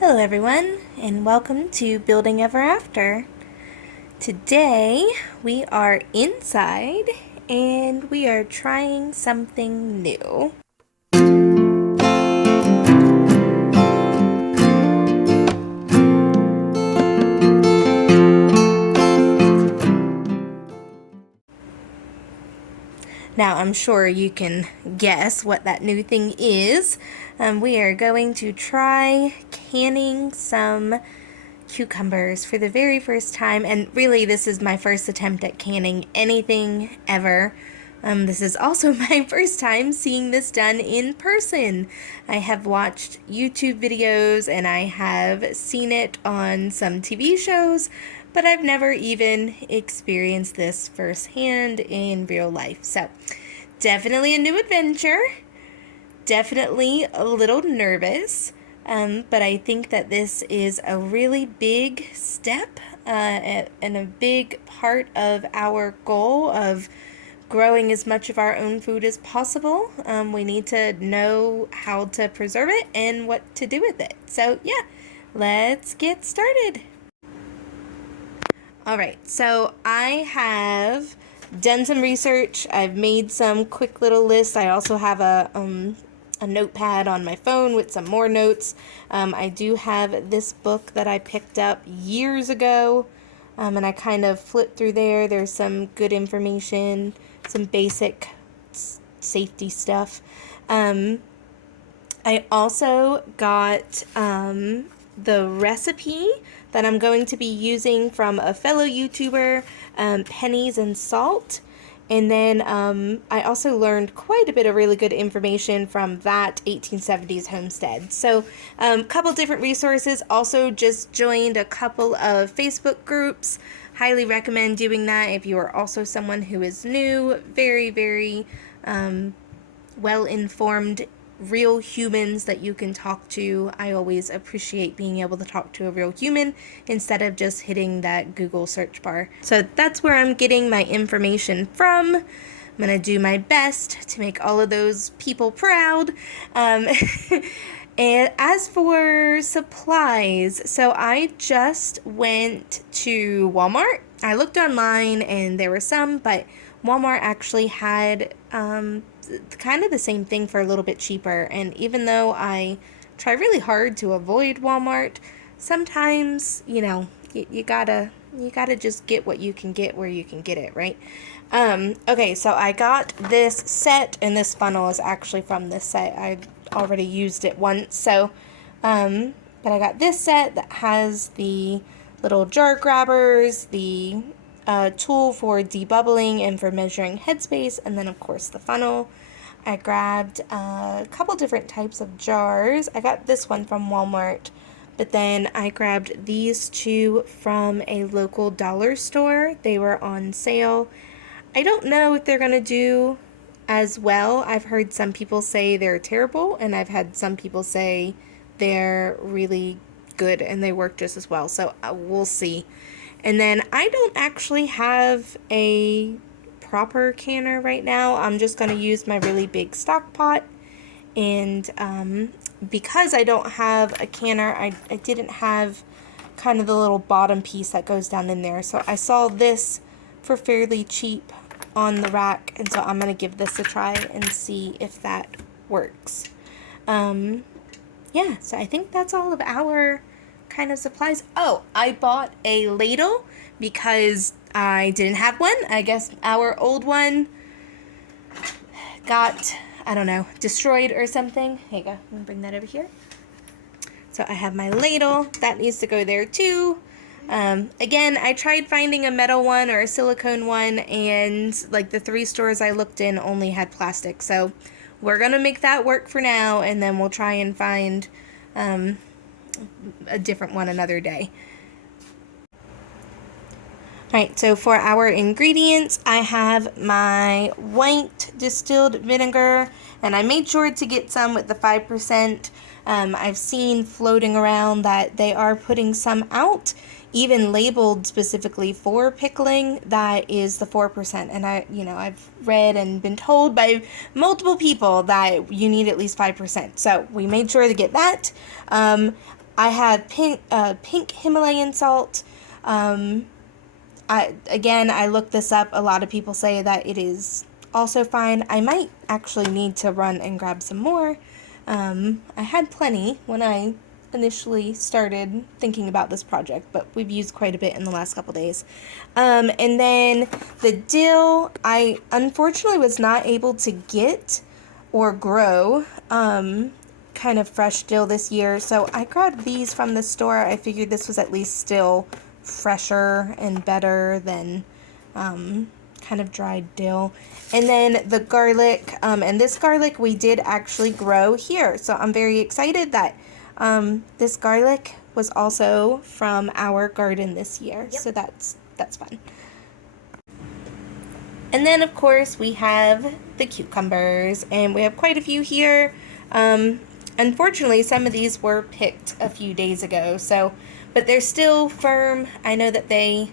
Hello everyone, and welcome to Building Ever After. Today we are inside and we are trying something new. Now I'm sure you can guess what that new thing is. We are going to try canning some cucumbers for the very first time, and really this is my first attempt at canning anything ever. This is also my first time seeing this done in person. I have watched YouTube videos and I have seen it on some TV shows, but I've never even experienced this firsthand in real life. So definitely a new adventure, definitely a little nervous. But I think that this is a really big step and a big part of our goal of growing as much of our own food as possible. We need to know how to preserve it and what to do with it. So yeah, let's get started. All right, so I have done some research. I've made some quick little lists. I also have a notepad on my phone with some more notes. I do have this book that I picked up years ago, and I kind of flipped through there. There's some good information, some basic safety stuff. I also got the recipe that I'm going to be using from a fellow YouTuber, Pennies and Salt. And then I also learned quite a bit of really good information from that 1870s homestead. So a couple different resources. Also just joined a couple of Facebook groups. Highly recommend doing that if you are also someone who is new. Very, very well-informed real humans that you can talk to. I always appreciate being able to talk to a real human instead of just hitting that Google search bar. So that's where I'm getting my information from. I'm going to do my best to make all of those people proud. And as for supplies, so I just went to Walmart. I looked online and there were some, but Walmart actually had kind of the same thing for a little bit cheaper. And even though I try really hard to avoid Walmart, sometimes, you gotta just get what you can get where you can get it, right? Okay, so I got this set, and this funnel is actually from this set. I already used it once, so, but I got this set that has the little jar grabbers, the tool for debubbling and for measuring headspace, and then of course the funnel. I grabbed a couple different types of jars. I got this one from Walmart, but then I grabbed these two from a local dollar store. They were on sale. I don't know if they're gonna do as well. I've heard some people say they're terrible, and I've had some people say they're really good and they work just as well, so we'll see. And then I don't actually have a proper canner right now. I'm just going to use my really big stock pot. And because I don't have a canner, I didn't have kind of the little bottom piece that goes down in there. So I saw this for fairly cheap on the rack. And so I'm going to give this a try and see if that works. Yeah, so I think that's all of our kind of supplies. Oh, I bought a ladle because I didn't have one. I guess our old one got, I don't know, destroyed or something. Here you go. I'm gonna bring that over here. So I have my ladle. That needs to go there too. Again, I tried finding a metal one or a silicone one, and like the 3 stores I looked in only had plastic. So we're gonna make that work for now, and then we'll try and find a different one another day. Alright, so for our ingredients, I have my white distilled vinegar, and I made sure to get some with the 5%. I've seen floating around that they are putting some out, even labeled specifically for pickling, that is the 4%. And I've read and been told by multiple people that you need at least 5%. So we made sure to get that. I have pink Himalayan salt. I looked this up. A lot of people say that it is also fine. I might actually need to run and grab some more. I had plenty when I initially started thinking about this project, but we've used quite a bit in the last couple days. And then the dill, I unfortunately was not able to get or grow kind of fresh dill this year, so I grabbed these from the store. I figured this was at least still fresher and better than kind of dried dill. And then the garlic, and this garlic we did actually grow here, so I'm very excited that this garlic was also from our garden this year. Yep. So that's fun. And then of course we have the cucumbers, and we have quite a few here. Unfortunately, some of these were picked a few days ago, so but they're still firm. I know that they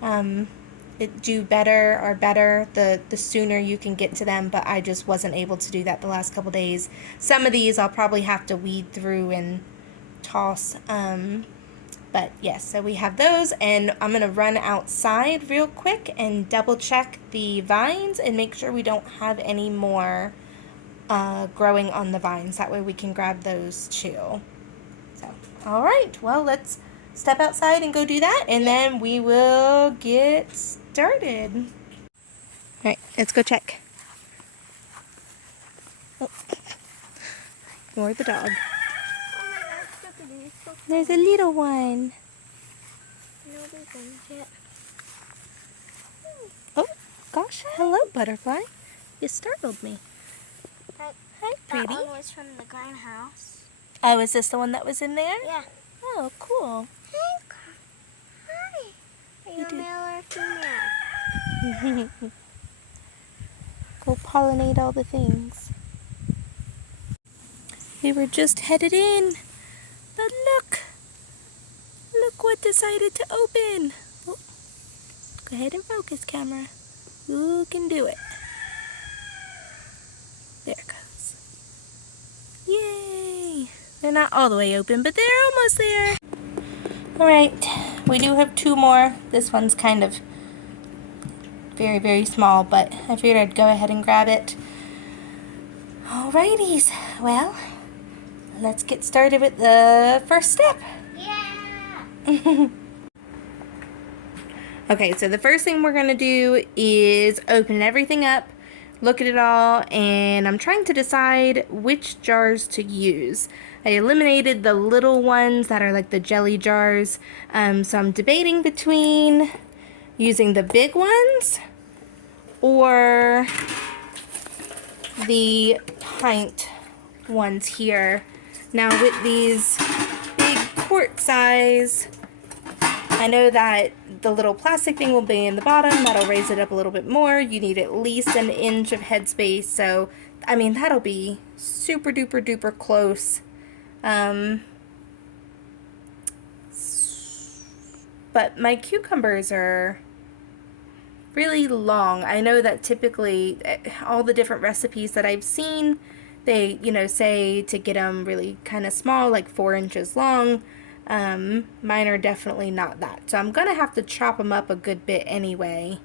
do better the sooner you can get to them, but I just wasn't able to do that the last couple days. Some of these I'll probably have to weed through and toss. But yes, so we have those, and I'm going to run outside real quick and double check the vines and make sure we don't have any more growing on the vines. That way we can grab those too. So, all right, well, let's step outside and go do that, and then we will get started. All right, let's go check. Oh. Ignore the dog. There's a little one. No, there's one yet. Oh, gosh. Hello, butterfly. You startled me. Hi, pretty. That one was from the greenhouse. Oh, is this the one that was in there? Yeah. Oh, cool. Hi. Are you a male or female? Go pollinate all the things. We were just headed in, but look what decided to open. Oh, go ahead and focus, camera. Who can do it? There it goes. Yay! They're not all the way open, but they're almost there. Alright, we do have two more. This one's kind of very, very small, but I figured I'd go ahead and grab it. Alrighties, well, let's get started with the first step. Yeah! Okay, so the first thing we're going to do is open everything up, look at it all, and I'm trying to decide which jars to use. I eliminated the little ones that are like the jelly jars, so I'm debating between using the big ones or the pint ones here. Now with these big quart size, I know that the little plastic thing will be in the bottom. That'll raise it up a little bit more. You need at least an inch of headspace, so I mean that'll be super duper duper close. But my cucumbers are really long. I know that typically all the different recipes that I've seen, they, say to get them really kind of small, like 4 inches long. Mine are definitely not that. So I'm going to have to chop them up a good bit anyway.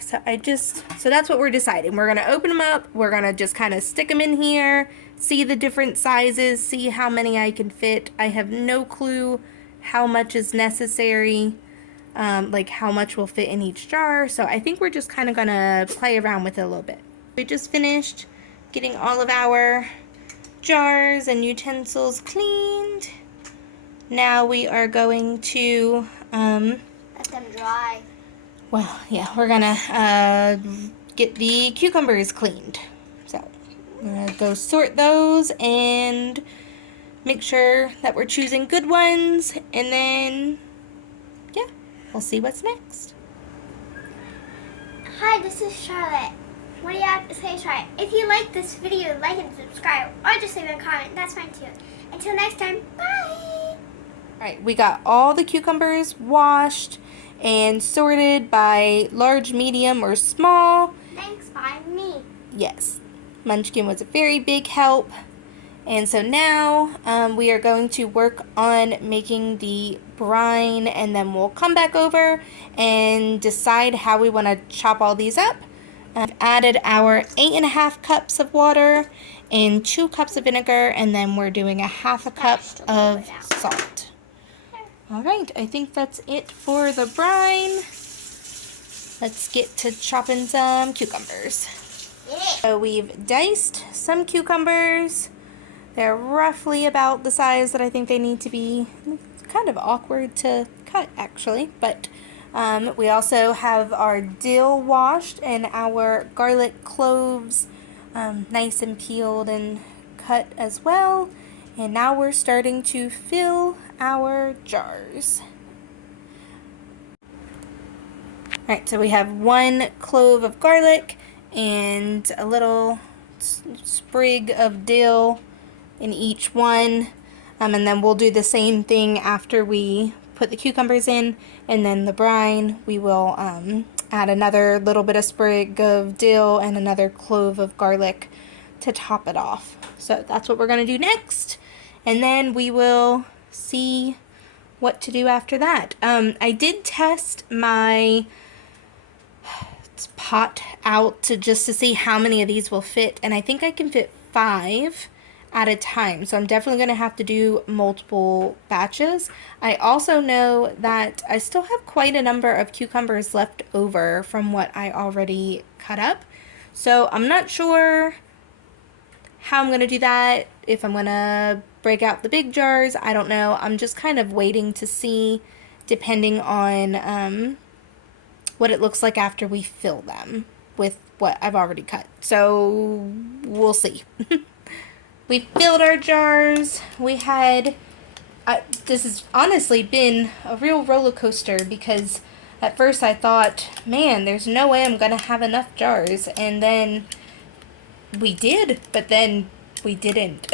So that's what we're deciding. We're going to open them up. We're going to just kind of stick them in here, see the different sizes, see how many I can fit. I have no clue how much is necessary, like how much will fit in each jar. So I think we're just kind of going to play around with it a little bit. We just finished getting all of our jars and utensils cleaned. Now we are going to Let them dry. well, yeah, we're gonna get the cucumbers cleaned. So I'm gonna go sort those and make sure that we're choosing good ones, and then yeah, we'll see what's next. Hi, this is Charlotte. What do you have to say, Charlotte? If you like this video, like and subscribe, or just leave a comment. That's fine too. Until next time, bye! Alright, we got all the cucumbers washed and sorted by large, medium, or small. Thanks by me. Yes, Munchkin was a very big help. And so now we are going to work on making the brine, and then we'll come back over and decide how we want to chop all these up. I've added our 8.5 cups of water and 2 cups of vinegar, and then we're doing a half a cup of salt. All right, I think that's it for the brine. Let's get to chopping some cucumbers. So we've diced some cucumbers. They're roughly about the size that I think they need to be. It's kind of awkward to cut, actually, but we also have our dill washed and our garlic cloves nice and peeled and cut as well. And now we're starting to fill our jars. Alright, so we have 1 clove of garlic and a little sprig of dill in each one, and then we'll do the same thing after we put the cucumbers in, and then the brine we will add another little bit of sprig of dill and another clove of garlic to top it off. So that's what we're going to do next, and then we will see what to do after that. I did test my pot out just to see how many of these will fit, and I think I can fit 5 at a time, so I'm definitely going to have to do multiple batches. I also know that I still have quite a number of cucumbers left over from what I already cut up, so I'm not sure how I'm going to do that, if I'm going to break out the big jars, I don't know. I'm just kind of waiting to see, depending on what it looks like after we fill them with what I've already cut, so we'll see. We filled our jars. We had, this has honestly been a real roller coaster, because at first I thought, man, there's no way I'm going to have enough jars. And then we did, but then we didn't.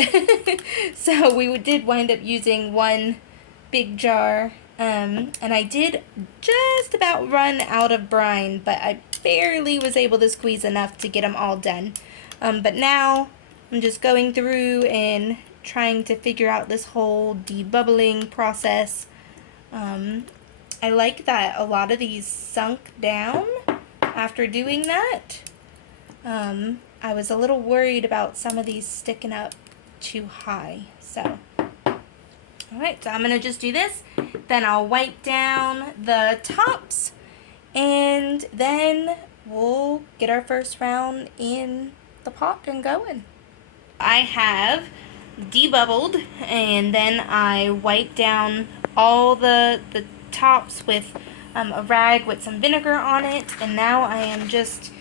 So we did wind up using 1 big jar. And I did just about run out of brine, but I barely was able to squeeze enough to get them all done. But now I'm just going through and trying to figure out this whole debubbling process. I like that a lot of these sunk down after doing that. I was a little worried about some of these sticking up too high. So, alright, so I'm going to just do this. Then I'll wipe down the tops, and then we'll get our first round in the pot and going. I have debubbled, and then I wiped down all the tops with a rag with some vinegar on it, and now I am just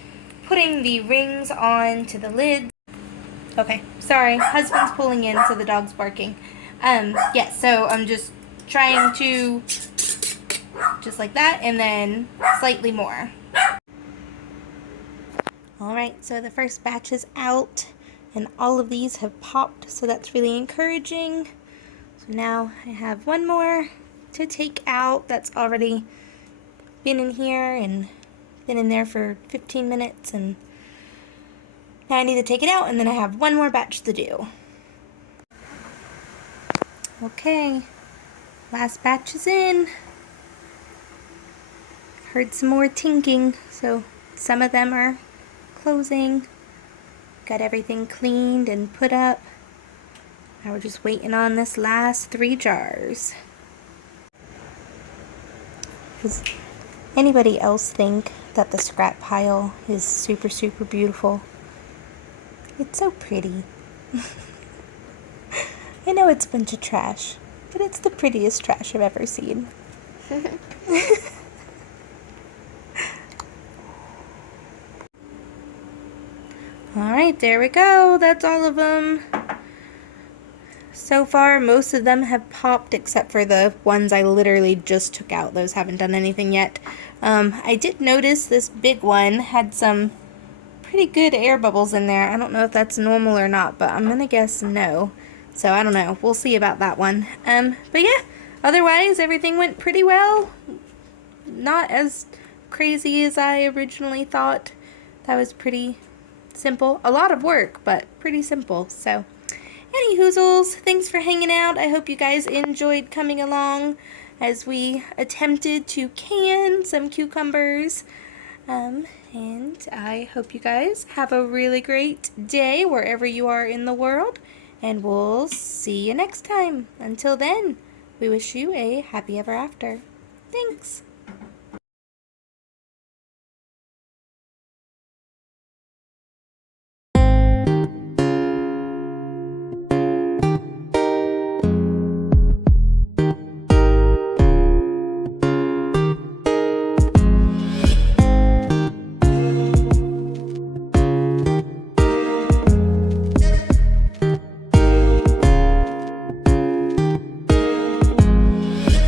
putting the rings on to the lids. Okay, sorry, husband's pulling in, so the dog's barking. Yeah, so I'm just trying to, just like that, and then slightly more. Alright, so the first batch is out, and all of these have popped, so that's really encouraging. So now I have 1 more to take out that's already been in here and been in there for 15 minutes, and now I need to take it out, and then I have 1 more batch to do. Okay, last batch is in. Heard some more tinking, so some of them are closing. Got everything cleaned and put up. Now we're just waiting on this last 3 jars. Does anybody else think that the scrap pile is super, super beautiful? It's so pretty. I know it's a bunch of trash, but it's the prettiest trash I've ever seen. Alright, there we go. That's all of them. So far, most of them have popped except for the ones I literally just took out. Those haven't done anything yet. I did notice this big one had some pretty good air bubbles in there. I don't know if that's normal or not, but I'm gonna guess no. So I don't know. We'll see about that one. But yeah, otherwise everything went pretty well. Not as crazy as I originally thought. That was pretty simple. A lot of work, but pretty simple. So Any hoozles, thanks for hanging out. I hope you guys enjoyed coming along as we attempted to can some cucumbers. And I hope you guys have a really great day wherever you are in the world. And we'll see you next time. Until then, we wish you a happy ever after. Thanks.